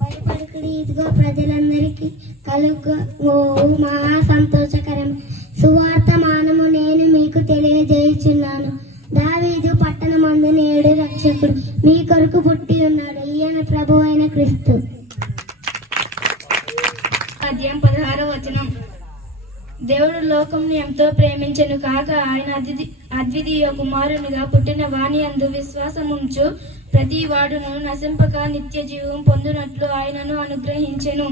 భయపడకుడి, ఇదిగో ప్రజలందరికీ కలుగు మహా సంతోషకరం సువార్తమానము నేను మీకు తెలియజేయుచున్నాను. దావీదు పట్టణమందు నేడు రక్షకుడు మీ కొరకు పుట్టి ఉన్నాడు. ఈయన ప్రభు అయిన క్రీస్తు. అధ్యాయం 16వ వచనం. దేవుడు లోకంను ఎంతో ప్రేమించెను కాక ఆయన అద్వితీయ కుమారునిగా పుట్టిన వాని యందు విశ్వాసముంచు ప్రతి వాడును నశింపక నిత్య జీవం పొందునట్లు ఆయనను అనుగ్రహించెను.